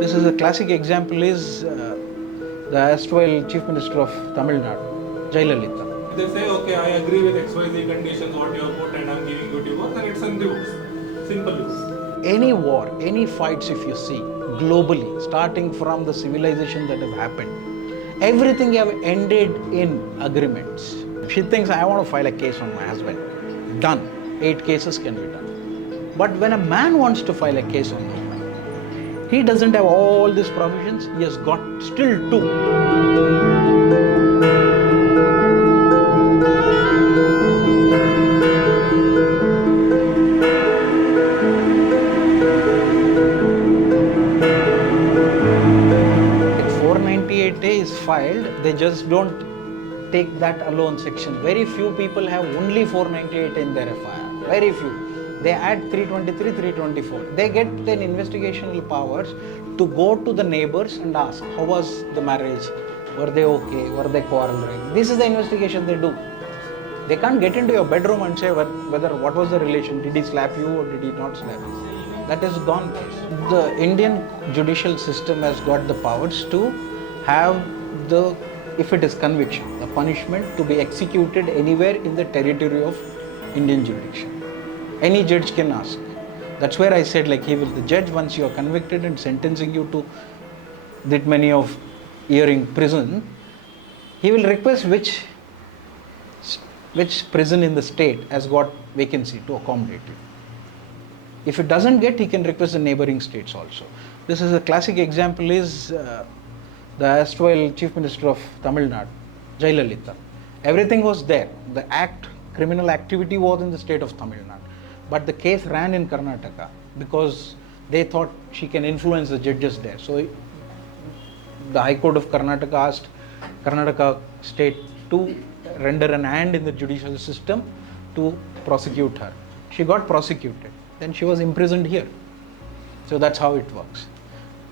This is a classic example is the erstwhile Chief Minister of Tamil Nadu, Jayalalitha. They say, okay, I agree with XYZ conditions, what you have put, and I'm giving you divorce, and it's in divorce. Simple divorce. Any war, any fights, if you see globally, starting from the civilization that have happened, everything have ended in agreements. She thinks, I want to file a case on my husband. Done. 8 cases can be done. But when a man wants to file a case on the woman, he doesn't have all these provisions. He has got still 2. Is filed, they just don't take that alone section. Very few people have only 498 in their FIR. Very few. They add 323, 324. They get then investigational powers to go to the neighbors and ask, how was the marriage? Were they okay? Were they quarreling? This is the investigation they do. They can't get into your bedroom and say whether what was the relation. Did he slap you or did he not slap you? That is gone. The Indian judicial system has got the powers to have the, if it is conviction, the punishment to be executed anywhere in the territory of Indian jurisdiction. Any judge can ask. That's where I said, like, the judge, once you are convicted and sentencing you to that many of year in prison, he will request which prison in the state has got vacancy to accommodate you. If it doesn't get, he can request the neighboring states also. This is a classic example is the erstwhile Chief Minister of Tamil Nadu, Jayalalitha. Everything was there. The criminal activity was in the state of Tamil Nadu. But the case ran in Karnataka because they thought she can influence the judges there. So the High Court of Karnataka asked Karnataka state to render an hand in the judicial system to prosecute her. She got prosecuted. Then she was imprisoned here. So that's how it works.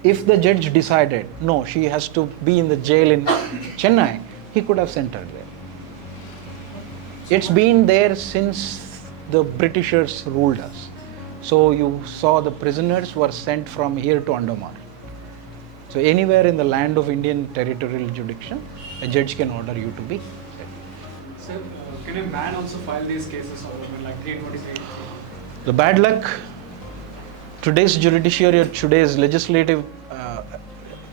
If the judge decided, no, she has to be in the jail in Chennai, he could have sent her there. It's been there since the Britishers ruled us. So you saw the prisoners were sent from here to Andaman. So anywhere in the land of Indian territorial jurisdiction, a judge can order you to be sent. Sir, can a man also file these cases or like 323? The bad luck, today's judiciary or today's legislative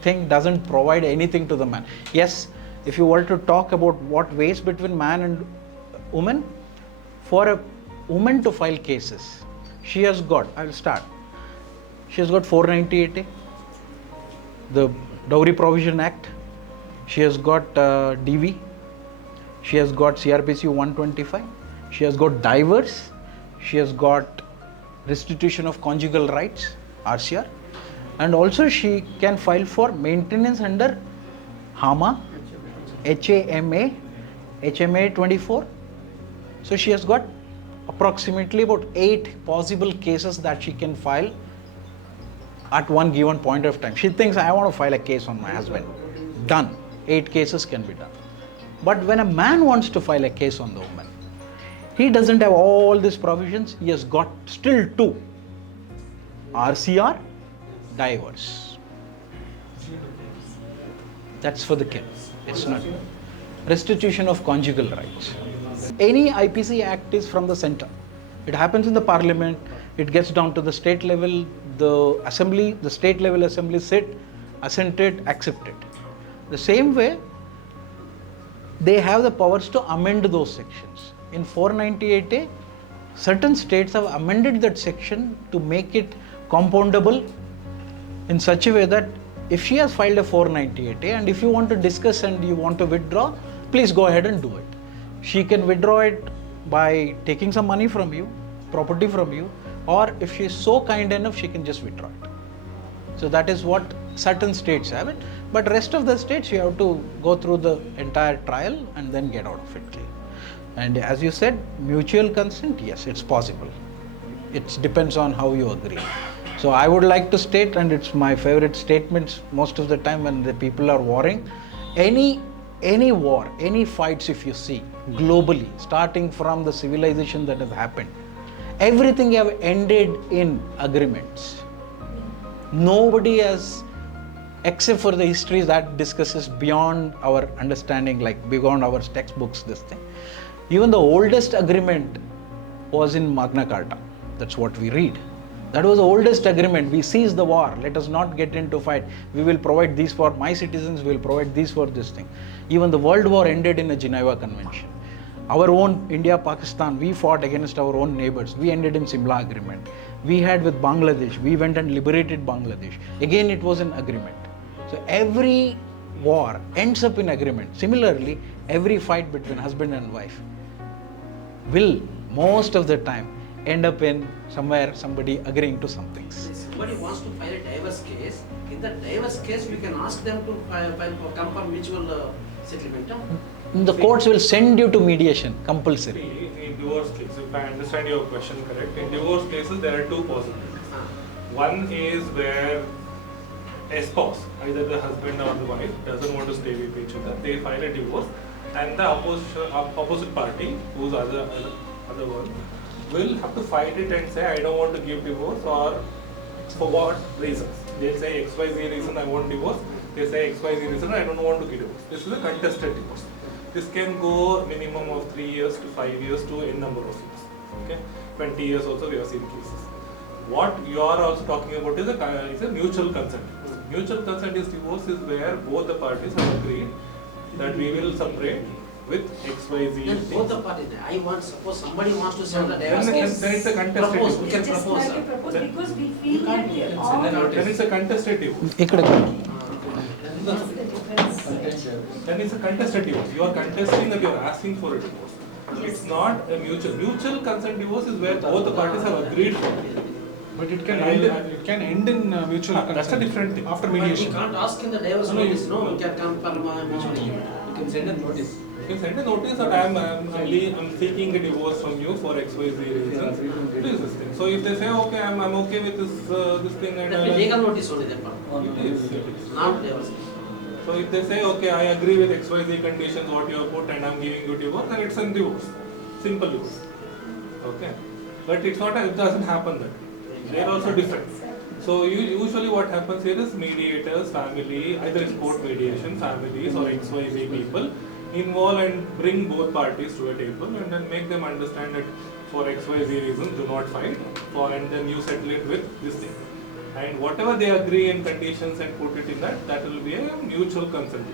thing doesn't provide anything to the man. Yes, if you were to talk about what ways between man and woman, for a woman to file cases, she has got, I will start, she has got 498A, the Dowry Provision Act, she has got DV, she has got CRPC 125, she has got divorce, she has got restitution of conjugal rights, RCR, and also she can file for maintenance under HAMA, HMA 24. So she has got approximately about 8 possible cases that she can file at one given point of time. She thinks, I want to file a case on my husband. Done. 8 cases can be done. But when a man wants to file a case on the woman, he doesn't have all these provisions. He has got still 2. RCR, divorce. That's for the kids. It's not. Restitution of conjugal rights. Any IPC act is from the center. It happens in the parliament. It gets down to the state level. The assembly, the state level assembly sit, assent it, accept it. The same way, they have the powers to amend those sections. In 498A, certain states have amended that section to make it compoundable in such a way that if she has filed a 498A and if you want to discuss and you want to withdraw, please go ahead and do it. She can withdraw it by taking some money from you, property from you, or if she is so kind enough, she can just withdraw it. So that is what certain states have it. But rest of the states, you have to go through the entire trial and then get out of it clean. And as you said, mutual consent, yes, it's possible. It depends on how you agree. So I would like to state, and it's my favorite statements most of the time when the people are warring, any war, any fights if you see globally, starting from the civilization that have happened, everything have ended in agreements. Nobody has except for the histories that discusses beyond our understanding, like beyond our textbooks, this thing. Even the oldest agreement was in Magna Carta. That's what we read. That was the oldest agreement. We cease the war. Let us not get into fight. We will provide these for my citizens. We will provide these for this thing. Even the World War ended in a Geneva Convention. Our own India, Pakistan, we fought against our own neighbors. We ended in Simla Agreement. We had with Bangladesh. We went and liberated Bangladesh. Again, it was an agreement. So every war ends up in agreement. Similarly, every fight between husband and wife will most of the time end up in somewhere somebody agreeing to something. If somebody wants to file a divorce case, in the divorce case we can ask them to come for mutual settlement. The courts will send you to mediation compulsory. In divorce cases, if I understand your question correct, in divorce cases there are two possibilities. One is where a spouse, either the husband or the wife, doesn't want to stay with each other. They file a divorce, and the opposite party, who's other one, will have to fight it and say, I don't want to give divorce, or for what reasons. They say XYZ reason I want divorce. They say XYZ reason I don't want to give divorce. This is a contested divorce. This can go minimum of 3 years to 5 years to a number of years. Okay, 20 years also we have seen cases. What you are also talking about is a mutual consent. Mutual consent is divorce is where both the parties have agreed that we will separate with XYZ. Then both the parties. Suppose somebody wants to sell the divorce Then case. it's a contested Propose. We divorce. can Just propose. like a propose Then- because we feel that we all Then it's a contested divorce. ikkada That's the difference. Then it's a contested divorce. You are contesting that you are asking for a divorce. It's not a mutual. Mutual consent divorce is where both the parties have agreed for it. But it can end in mutual consent. That's a different thing. After But we mediation. can't ask in the divorce No, notice. No, we can come for mutual agreement. You can send a notice. You can send a notice that I'm seeking a divorce from you for XYZ reasons. Please this thing. So if they say okay, I'm okay with this thing and That will legal notice only then. it is. Not divorce. So if they say okay, I agree with XYZ conditions what you have put and I'm giving you divorce, then it's a divorce. Simple divorce. Okay. But it's not. It doesn't happen that. They are also different. So usually what happens here is mediators, family, either it's court mediation, families or XYZ people involve and bring both parties to a table and then make them understand that for XYZ reasons do not fight and then you settle it with this thing. And whatever they agree in conditions and put it in that will be a mutual consent.